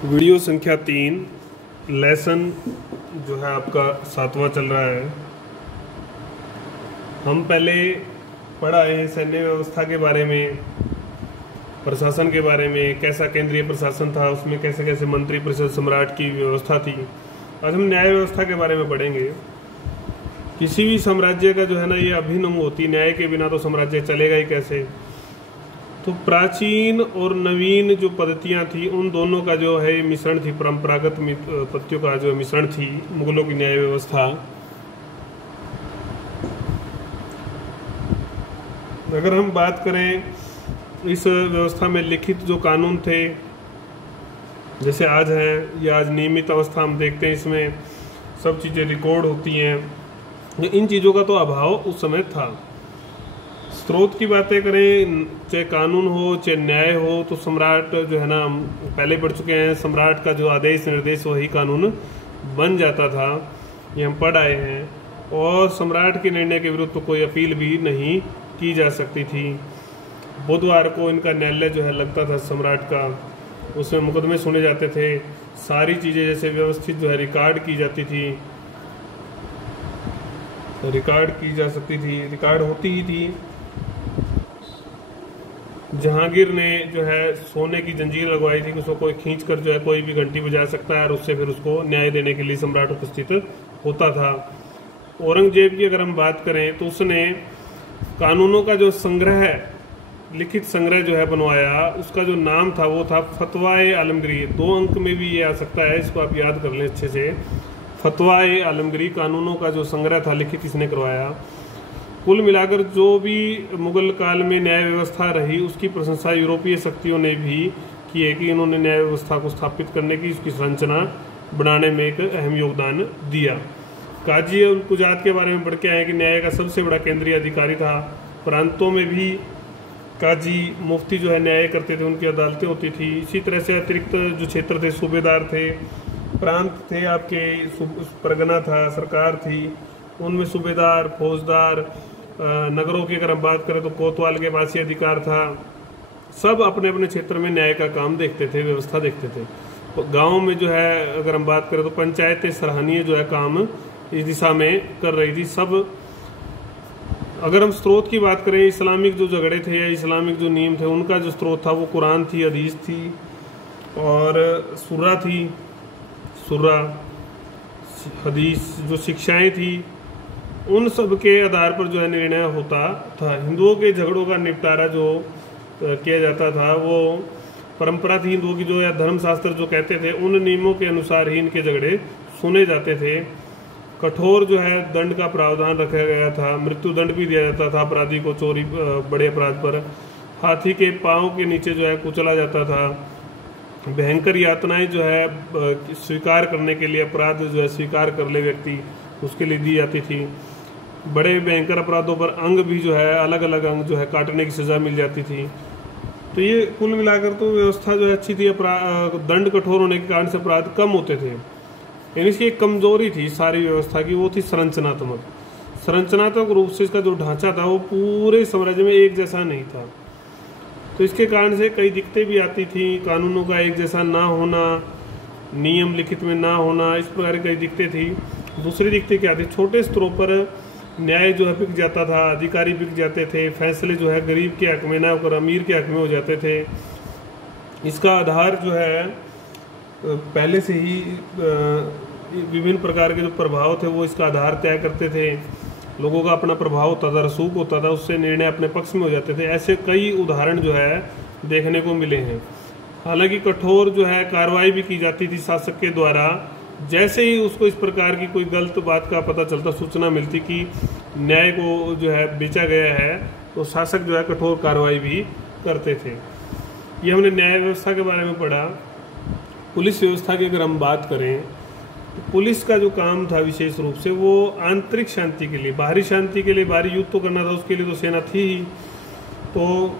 Video संख्या 3 lesson जो है आपका 7वां चल रहा है। हम पहले पढ़ा है सैन्य व्यवस्था के बारे में, प्रशासन के बारे में, कैसा केंद्रीय प्रशासन था, उसमें कैसे कैसे मंत्री परिषद सम्राट की व्यवस्था थी। आज हम न्याय व्यवस्था के बारे में पढ़ेंगे। किसी भी साम्राज्य का जो है ना ये अभिन्न अंग होती, न्याय के बिना तो साम्राज्य चलेगा ही कैसे। तो प्राचीन और नवीन जो पद्धतियां थी उन दोनों का जो है मिश्रण थी, परंपरागत पद्धतियों का जो मिश्रण थी मुगलों की न्याय व्यवस्था। अगर हम बात करें इस व्यवस्था में लिखित जो कानून थे जैसे आज हैं या आज नियमित अवस्था हम देखते हैं, इसमें सब चीज़ें रिकॉर्ड होती हैं। इन चीज़ों का तो अभाव उस समय था। स्रोत की बातें करें, चाहे कानून हो चाहे न्याय हो, तो सम्राट जो है ना हम पहले पढ़ चुके हैं, सम्राट का जो आदेश निर्देश वही कानून बन जाता था, ये हम पढ़ आए हैं। और सम्राट के निर्णय के विरुद्ध तो कोई अपील भी नहीं की जा सकती थी। बुधवार को इनका न्यायालय जो है लगता था सम्राट का, उसमें मुकदमे सुने जाते थे, सारी चीज़ें जैसे व्यवस्थित जो है रिकॉर्ड की जाती थी, रिकॉर्ड की जा सकती थी, रिकॉर्ड होती ही थी। जहांगीर ने जो है सोने की जंजीर लगवाई थी, उसको कोई खींच कर जो है कोई भी घंटी बजा सकता है और उससे फिर उसको न्याय देने के लिए सम्राट उपस्थित होता था। औरंगजेब की अगर हम बात करें तो उसने कानूनों का जो संग्रह, लिखित संग्रह जो है बनवाया, उसका जो नाम था वो था फतवाए आलमगीरी। 2 अंक में भी ये आ सकता है, इसको आप याद कर लें अच्छे से। फतवाए आलमगीरी कानूनों का जो संग्रह था लिखित इसने करवाया। कुल मिलाकर जो भी मुगल काल में न्याय व्यवस्था रही उसकी प्रशंसा यूरोपीय शक्तियों ने भी की है कि इन्होंने न्याय व्यवस्था को स्थापित करने की, उसकी संरचना बनाने में एक अहम योगदान दिया। काजी और कुजात के बारे में पढ़ के आए कि न्याय का सबसे बड़ा केंद्रीय अधिकारी था। प्रांतों में भी काजी मुफ्ती जो है न्याय करते थे, उनकी अदालतें होती थी। इसी तरह से अतिरिक्त जो क्षेत्र थे, सूबेदार थे, प्रांत थे आपके, परगना था, सरकार थी, उनमें सूबेदार, फौजदार, नगरों की अगर हम बात करें तो कोतवाल के पास ही अधिकार था। सब अपने अपने क्षेत्र में न्याय का काम देखते थे, व्यवस्था देखते थे। तो गाँव में जो है अगर हम बात करें तो पंचायतें सराहनीय जो है काम इस दिशा में कर रही थी सब। अगर हम स्रोत की बात करें, इस्लामिक जो झगड़े थे या इस्लामिक जो नियम थे उनका जो स्रोत था वो कुरान थी, हदीस थी और सुर्रा थी। सुर्रा हदीस जो शिक्षाएं थी उन सब के आधार पर जो है निर्णय होता था। हिंदुओं के झगड़ों का निपटारा जो किया जाता था वो परंपरा थी हिंदुओं की, जो या धर्मशास्त्र जो कहते थे उन नियमों के अनुसार ही इनके झगड़े सुने जाते थे। कठोर जो है दंड का प्रावधान रखा गया था, मृत्यु दंड भी दिया जाता था अपराधी को चोरी बड़े अपराध पर। हाथी के पाँव के नीचे जो है कुचला जाता था। भयंकर यातनाएं जो है स्वीकार करने के लिए, अपराध जो है स्वीकार कर ले व्यक्ति उसके लिए दी जाती थी। बड़े भयंकर अपराधों पर अंग भी जो है अलग अलग अंग जो है काटने की सजा मिल जाती थी। तो ये कुल मिलाकर तो व्यवस्था जो है अच्छी थी। दंड कठोर होने के कारण से अपराध कम होते थे। यानी इसकी एक कमजोरी थी सारी व्यवस्था की, वो थी संरचनात्मक। संरचनात्मक रूप से इसका जो ढांचा था वो पूरे साम्राज्य में एक जैसा नहीं था। तो इसके कारण से कई दिक्कतें भी आती थी। कानूनों का एक जैसा ना होना, नियम लिखित में ना होना, इस प्रकार की कई दिक्कतें थी। दूसरी दिक्कतें क्या थी, छोटे स्तरों पर न्याय जो है बिक जाता था, अधिकारी बिक जाते थे, फैसले जो है गरीब के हक में ना होकर अमीर के हक में हो जाते थे। इसका आधार जो है पहले से ही विभिन्न प्रकार के जो प्रभाव थे वो इसका आधार तय करते थे। लोगों का अपना प्रभाव होता था, रसूख होता था, उससे निर्णय अपने पक्ष में हो जाते थे। ऐसे कई उदाहरण जो है देखने को मिले हैं। हालांकि कठोर जो है कार्रवाई भी की जाती थी शासक के द्वारा। जैसे ही उसको इस प्रकार की कोई गलत बात का पता चलता, सूचना मिलती कि न्याय को जो है बेचा गया है, तो शासक जो है कठोर कार्रवाई भी करते थे। ये हमने न्याय व्यवस्था के बारे में पढ़ा। पुलिस व्यवस्था की अगर हम बात करें तो पुलिस का जो काम था विशेष रूप से वो आंतरिक शांति के लिए, बाहरी शांति के लिए, बाहरी युद्ध तो करना था, उसके लिए तो सेना थी ही। तो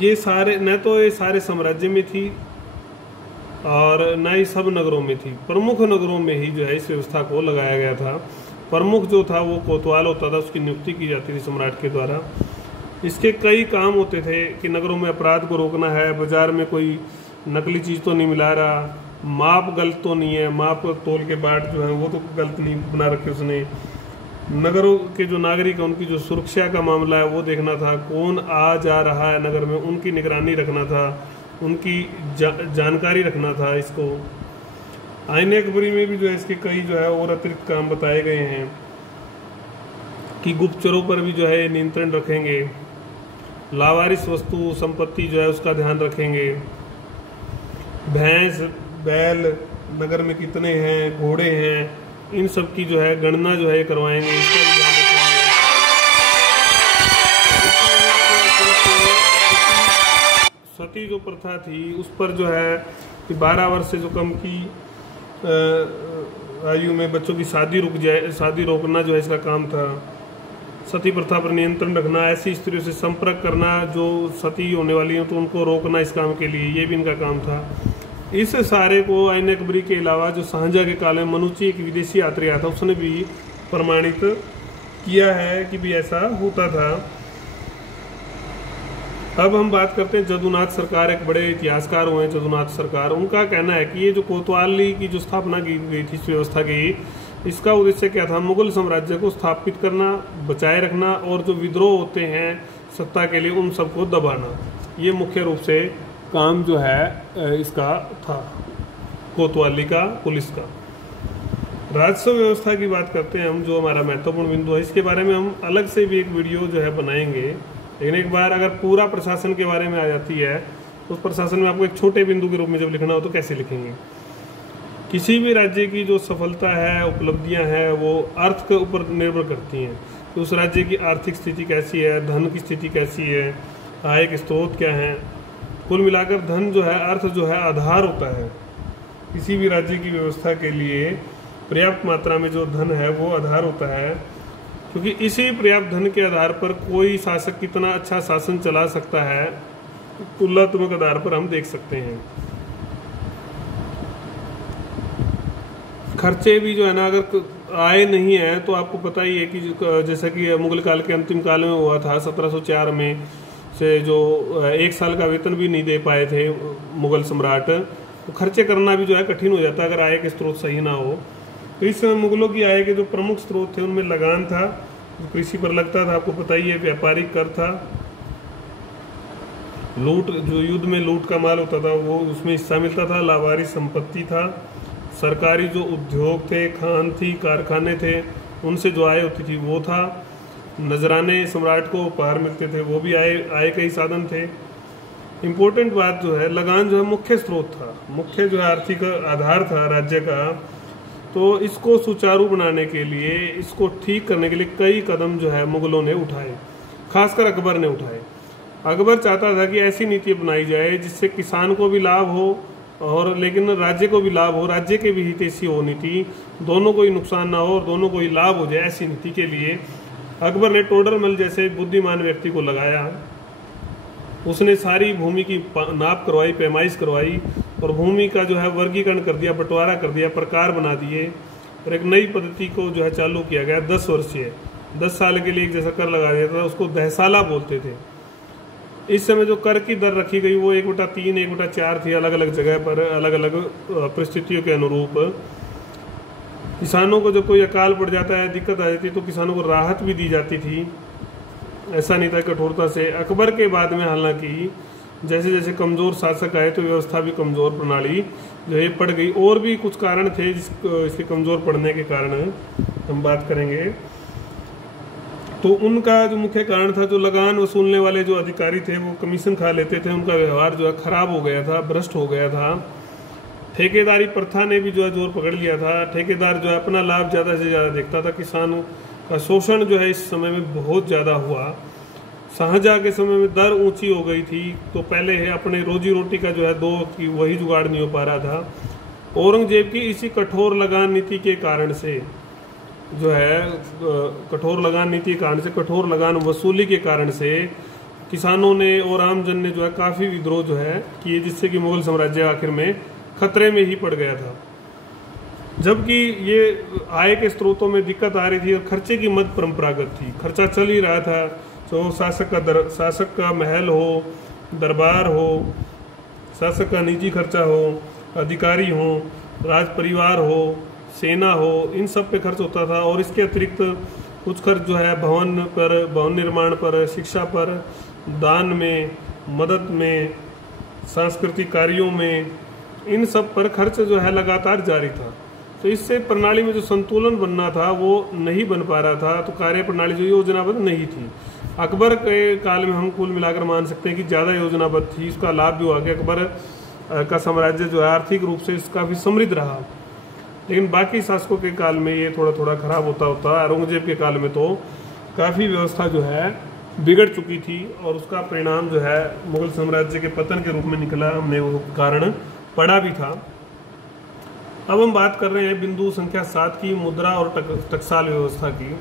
ये सारे न तो ये सारे साम्राज्य में थी और न ही सब नगरों में थी। प्रमुख नगरों में ही जो है इस व्यवस्था को लगाया गया था। प्रमुख जो था वो कोतवाल होता था, उसकी नियुक्ति की जाती थी सम्राट के द्वारा। इसके कई काम होते थे कि नगरों में अपराध को रोकना है, बाजार में कोई नकली चीज़ तो नहीं मिला रहा, माप गलत तो नहीं है, माप तोल के बाट जो है वो तो गलत नहीं बना रखे उसने। नगरों के जो नागरिक हैं उनकी जो सुरक्षा का मामला है वो देखना था, कौन आ जा रहा है नगर में उनकी निगरानी रखना था, उनकी जानकारी रखना था। इसको आईने अकबरी में भी जो है इसके कई जो है और अतिरिक्त काम बताए गए हैं कि गुप्तचरों पर भी जो है नियंत्रण रखेंगे, लावारिस वस्तु संपत्ति जो है उसका ध्यान रखेंगे, भैंस बैल नगर में कितने हैं, घोड़े हैं, इन सब की जो है गणना जो है करवाएंगे, इसका भी ध्यान रखेंगे। सती जो प्रथा थी उस पर जो है कि 12 वर्ष से जो कम की आयु में बच्चों की शादी रुक जाए, शादी रोकना जो है इसका काम था। सती प्रथा पर नियंत्रण रखना, ऐसी स्त्रियों से संपर्क करना जो सती होने वाली हैं तो उनको रोकना इस काम के लिए, ये भी इनका काम था। इस सारे को आईने अकबरी के अलावा जो शाहजहां के काल में मनुची एक विदेशी यात्री आया था उसने भी प्रमाणित किया है कि भी ऐसा होता था। अब हम बात करते हैं जदुनाथ सरकार, एक बड़े इतिहासकार हुए हैं जदुनाथ सरकार। उनका कहना है कि ये जो कोतवाली की जो स्थापना की गई थी इस व्यवस्था की, इसका उद्देश्य क्या था, मुगल साम्राज्य को स्थापित करना, बचाए रखना और जो विद्रोह होते हैं सत्ता के लिए उन सबको दबाना। ये मुख्य रूप से काम जो है इसका था कोतवाली का, पुलिस का। राजस्व व्यवस्था की बात करते हैं हम, जो हमारा महत्वपूर्ण बिंदु है, इसके बारे में हम अलग से भी एक वीडियो जो है बनाएंगे। लेकिन एक बार अगर पूरा प्रशासन के बारे में आ जाती है तो उस प्रशासन में आपको एक छोटे बिंदु के रूप में जब लिखना हो तो कैसे लिखेंगे। किसी भी राज्य की जो सफलता है, उपलब्धियां हैं, वो अर्थ के ऊपर निर्भर करती हैं कि उस राज्य की आर्थिक स्थिति कैसी है, धन की स्थिति कैसी है, आय के स्रोत क्या हैं। कुल मिलाकर धन जो है, अर्थ जो है आधार होता है। किसी भी राज्य की व्यवस्था के लिए पर्याप्त मात्रा में जो धन है वो आधार होता है, क्योंकि इसी पर्याप्त धन के आधार पर कोई शासक कितना अच्छा शासन चला सकता है तुलनात्मक आधार पर हम देख सकते हैं। खर्चे भी जो है ना, अगर आय नहीं है तो आपको पता ही है कि जैसा कि मुगल काल के अंतिम काल में हुआ था 1704 में से, जो 1 साल का वेतन भी नहीं दे पाए थे मुगल सम्राट, तो खर्चे करना भी जो है कठिन हो जाता है अगर आय के स्रोत सही ना हो। तो इस समय मुगलों की आय के जो प्रमुख स्रोत थे उनमें लगान था, जो कृषि पर लगता था, आपको पता ही है, व्यापारिक कर था, लूट, जो युद्ध में लूट का माल होता था वो उसमें हिस्सा मिलता था, लावारिस संपत्ति था, सरकारी जो उद्योग थे, खान थी, कारखाने थे, उनसे जो आय होती थी वो था, नजराने सम्राट को उपहार मिलते थे, वो भी आय के ही साधन थे। इम्पोर्टेंट बात जो है, लगान जो है मुख्य स्रोत था, मुख्य जो है आर्थिक आधार था राज्य का। तो इसको सुचारू बनाने के लिए, इसको ठीक करने के लिए कई कदम जो है मुगलों ने उठाए, खासकर अकबर ने उठाए। अकबर चाहता था कि ऐसी नीति अपनाई जाए जिससे किसान को भी लाभ हो और लेकिन राज्य को भी लाभ हो, राज्य के भी हितैषी हो नीति, दोनों को ही नुकसान ना हो और दोनों को ही लाभ हो जाए। ऐसी नीति के लिए अकबर ने टोडरमल जैसे बुद्धिमान व्यक्ति को लगाया। उसने सारी भूमि की नाप करवाई, पैमाइश करवाई और भूमि का जो है वर्गीकरण कर दिया, बंटवारा कर दिया, प्रकार बना दिए और एक नई पद्धति को जो है चालू किया गया। 10 वर्षीय 10 साल के लिए एक जैसा कर लगा दिया था, उसको दहसाला बोलते थे। इस समय जो कर की दर रखी गई वो 1/3, 1/4 थी, अलग अलग जगह पर, अलग अलग परिस्थितियों के अनुरूप। किसानों को जब कोई अकाल पड़ जाता है, दिक्कत आ जाती है, तो किसानों को राहत भी दी जाती थी, ऐसा नहीं था कठोरता से। अकबर के बाद में हालांकि जैसे जैसे कमज़ोर शासक आए तो व्यवस्था भी कमज़ोर प्रणाली जो है पड़ गई। और भी कुछ कारण थे इसके कमज़ोर पड़ने के कारण हम बात करेंगे। तो उनका जो मुख्य कारण था, जो लगान वसूलने वाले जो अधिकारी थे वो कमीशन खा लेते थे, उनका व्यवहार जो है खराब हो गया था, भ्रष्ट हो गया था। ठेकेदारी प्रथा ने भी जो है जोर पकड़ लिया था। ठेकेदार जो है अपना लाभ ज़्यादा से ज़्यादा देखता था। किसान का शोषण जो है इस समय में बहुत ज़्यादा हुआ। शाहजहां के समय में दर ऊंची हो गई थी, तो पहले है अपने रोजी रोटी का जो है दो की वही जुगाड़ नहीं हो पा रहा था। औरंगजेब की इसी कठोर लगान नीति के कारण से जो है, कठोर लगान नीति के कारण से, कठोर लगान वसूली के कारण से किसानों ने और आमजन ने जो है काफ़ी विद्रोह जो है किए, जिससे कि मुगल साम्राज्य आखिर में खतरे में ही पड़ गया था। जबकि ये आय के स्रोतों में दिक्कत आ रही थी और खर्चे की मत परंपरागत थी, खर्चा चल ही रहा था। तो शासक का महल हो, दरबार हो, शासक का निजी खर्चा हो, अधिकारी हों, राज परिवार हो, सेना हो, इन सब पे खर्च होता था। और इसके अतिरिक्त कुछ खर्च जो है भवन पर, भवन निर्माण पर, शिक्षा पर, दान में, मदद में, सांस्कृतिक कार्यों में, इन सब पर खर्च जो है लगातार जारी था। तो इससे प्रणाली में जो संतुलन बनना था वो नहीं बन पा रहा था। तो कार्य प्रणाली जो योजनाबद्ध नहीं थी। अकबर के काल में हम कुल मिलाकर मान सकते हैं कि ज़्यादा योजनाबद्ध थी, इसका लाभ भी हुआ कि अकबर का साम्राज्य जो है आर्थिक रूप से इसका भी समृद्ध रहा। लेकिन बाकी शासकों के काल में ये थोड़ा थोड़ा खराब होता होता, औरंगजेब के काल में तो काफ़ी व्यवस्था जो है बिगड़ चुकी थी और उसका परिणाम जो है मुगल साम्राज्य के पतन के रूप में निकला, हमने वो कारण पढ़ा भी था। अब हम बात कर रहे हैं बिंदु संख्या 7 की, मुद्रा और टकसाल व्यवस्था की।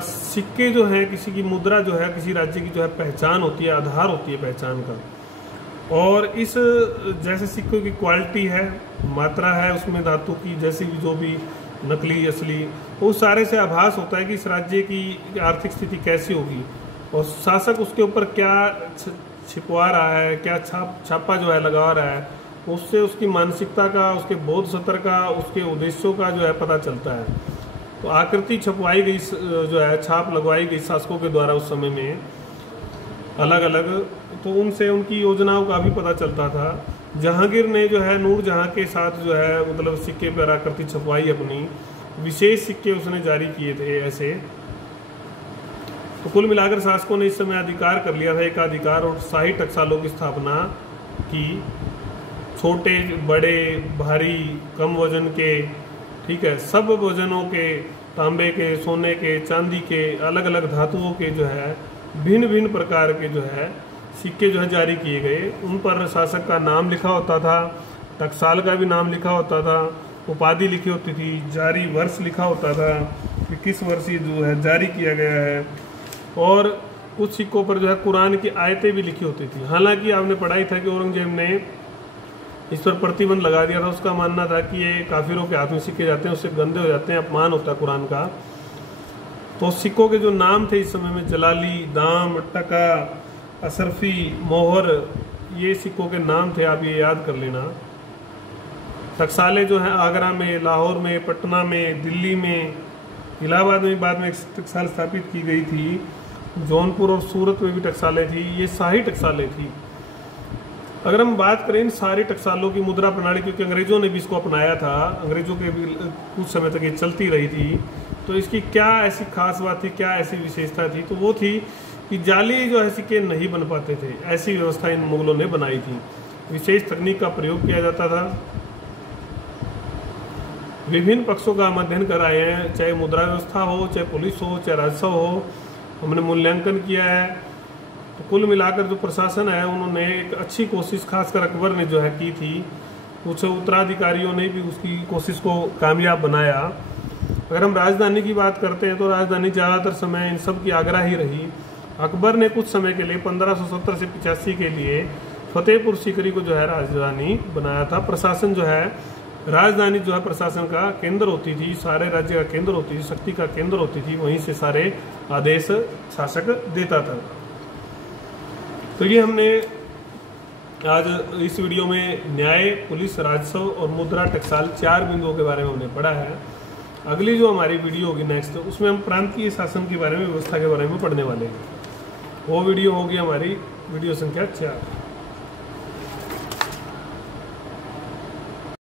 सिक्के जो है, किसी की मुद्रा जो है किसी राज्य की जो है पहचान होती है, आधार होती है पहचान का। और इस जैसे सिक्कों की क्वालिटी है, मात्रा है उसमें धातु की, जैसी भी जो भी नकली असली, वो सारे से आभास होता है कि इस राज्य की आर्थिक स्थिति कैसी होगी और शासक उसके ऊपर क्या छिपवा रहा है, क्या छापा जो है लगा रहा है, उससे उसकी मानसिकता का, उसके बोध सत्र का, उसके उद्देश्यों का जो है पता चलता है। तो आकृति छपवाई गई जो है, छाप लगवाई गई शासकों के द्वारा उस समय में अलग अलग, तो उनसे उनकी योजनाओं का भी पता चलता था। जहांगीर ने जो है नूरजहां के साथ जो है मतलब सिक्के पर आकृति छपवाई, अपनी विशेष सिक्के उसने जारी किए थे ऐसे। तो कुल मिलाकर शासकों ने इस समय अधिकार कर लिया था, एकाधिकार और शाही टकसालों की स्थापना की। छोटे बड़े भारी कम वजन के, ठीक है, सब वजनों के, तांबे के, सोने के, चांदी के, अलग अलग धातुओं के जो है भिन्न भिन्न प्रकार के जो है सिक्के जो है जारी किए गए। उन पर शासक का नाम लिखा होता था, टकसाल का भी नाम लिखा होता था, उपाधि लिखी होती थी, जारी वर्ष लिखा होता था कि किस वर्ष ये जो है जारी किया गया है। और कुछ सिक्कों पर जो है कुरान की आयतें भी लिखी होती थी। हालांकि आपने पढ़ाई था कि औरंगजेब ने इस पर प्रतिबंध लगा दिया था। उसका मानना था कि ये काफिरों के हाथ में सिक्के जाते हैं, उससे गंदे हो जाते हैं, अपमान होता है कुरान का। तो सिक्कों के जो नाम थे इस समय में, जलाली, दाम, टका, अशरफी, मोहर, ये सिक्कों के नाम थे, आप ये याद कर लेना। टकसालें जो हैं आगरा में, लाहौर में, पटना में, दिल्ली में, इलाहाबाद में बाद में एक टकसाल स्थापित की गई थी। जौनपुर और सूरत में भी टकसालें थी, ये शाही टकसालें थी। अगर हम बात करें इन सारी टकसालों की मुद्रा प्रणाली, क्योंकि अंग्रेजों ने भी इसको अपनाया था, अंग्रेजों के भी कुछ समय तक ये चलती रही थी, तो इसकी क्या ऐसी खास बात थी, क्या ऐसी विशेषता थी? तो वो थी कि जाली जो है सिक्के नहीं बन पाते थे। ऐसी व्यवस्था इन मुगलों ने बनाई थी। विशेष तकनीक का प्रयोग किया जाता था। विभिन्न पक्षों का हम अध्ययन कर आए हैं, चाहे मुद्रा व्यवस्था हो, चाहे पुलिस हो, चाहे राजस्व हो, हमने मूल्यांकन किया है। तो कुल मिलाकर जो प्रशासन है उन्होंने एक अच्छी कोशिश, खासकर अकबर ने जो है की थी। कुछ उत्तराधिकारियों ने भी उसकी कोशिश को कामयाब बनाया। अगर हम राजधानी की बात करते हैं तो राजधानी ज़्यादातर समय इन सब की आगरा ही रही। अकबर ने कुछ समय के लिए 1570 से 85 के लिए फतेहपुर सीकरी को जो है राजधानी बनाया था। प्रशासन जो है, राजधानी जो है प्रशासन का केंद्र होती थी, सारे राज्य का केंद्र होती थी, शक्ति का केंद्र होती थी, वहीं से सारे आदेश शासक देता था। तो ये हमने आज इस वीडियो में न्याय, पुलिस, राजस्व और मुद्रा टकसाल 4 बिंदुओं के बारे में हमने पढ़ा है। अगली जो हमारी वीडियो होगी नेक्स्ट, उसमें हम प्रांतीय शासन के बारे में, व्यवस्था के बारे में पढ़ने वाले हैं। वो वीडियो होगी हमारी वीडियो संख्या 4।